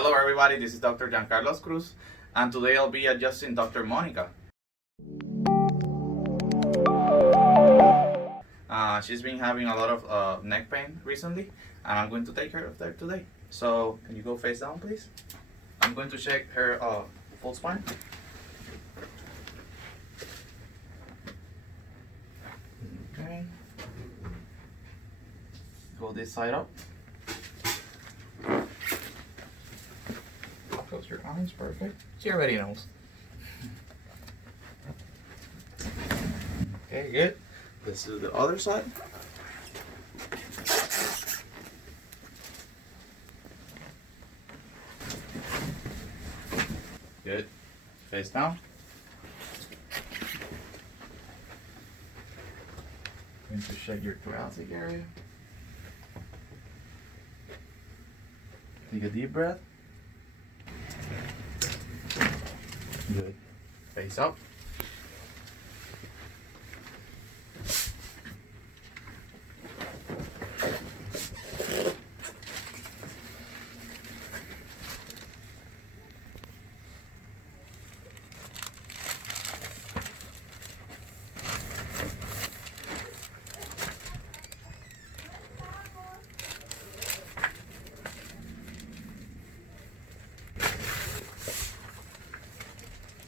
Hello everybody, this is Dr. Giancarlos Cruz, and today I'll be adjusting Dr. Monica. She's been having a lot of neck pain recently, and I'm going to take care of that today. So, can you go face down, please? I'm going to check her full spine. Okay. Go this side up. Close your arms, perfect. She already knows. Okay, good. Let's do the other side. Good. Face down. Going to check your thoracic area. Take a deep breath. Good. Face up.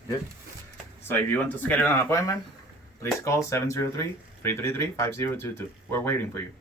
Good. So if you want to schedule an appointment, please call 703-333-5022. We're waiting for you.